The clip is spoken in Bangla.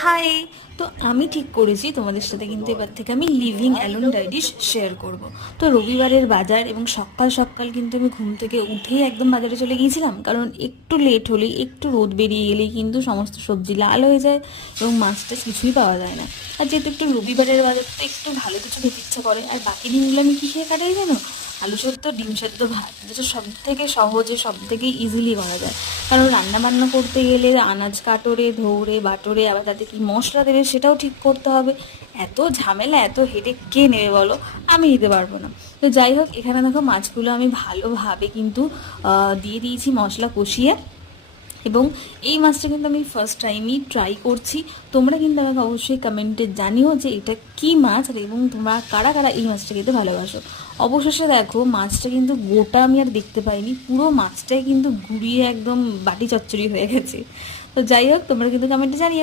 হাই। তো আমি ঠিক করেছি তোমাদের সাথে কিন্তু এবার থেকে আমি লিভিং অ্যালোন ডায়েরি শেয়ার করব। তো রবিবারের বাজার এবং সকাল সকাল কিন্তু আমি ঘুম থেকে উঠেই একদম বাজারে চলে গিয়েছিলাম, কারণ একটু লেট হলেই, একটু রোদ বেরিয়ে গেলেই কিন্তু সমস্ত সবজি লাল হয়ে যায় এবং মাছ টাছ কিছুই পাওয়া যায় না। আর যেহেতু একটু রবিবারের বাজার, তো একটু ভালো কিছু খেতে ইচ্ছা করে। আর বাকি দিনগুলো আমি কী খেয়ে কাটাই জানো? আলু সেদ্ধ, ডিম সেদ্ধ, ভাত, যেটা সব থেকে সহজে, সব থেকে ইজিলি করা যায়। কারণ রান্না বান্না করতে গেলে আনাজ কাটোরে, ধৌড়ে, বাটোরে, আবার তাতে কি মশলা দেবে সেটাও ঠিক করতে হবে। এত ঝামেলা, এত হেডেক কে নেবে বলো? আমি নিতে পারবো না। তো যাই হোক, এখানে দেখো মাছগুলো আমি ভালোভাবে কিন্তু দিয়ে দিয়েছি মশলা কষিয়ে। এবং এই মাছটা কিন্তু আমি ফার্স্ট টাইমই ট্রাই করছি। তোমরা কিন্তু আমাকে অবশ্যই কমেন্টে জানিও যে এটা কি মাছ, আর এবং তোমরা কারা কারা এই মাছটা খেতে ভালোবাসো। অবশেষে দেখো মাছটা কিন্তু গোটা আমি আর দেখতে পাইনি, পুরো মাছটাই কিন্তু গুঁড়িয়ে একদম বাটি চচ্চড়ি হয়ে গেছে। তো যাই হোক, তোমরা কিন্তু কমেন্টে জানিও।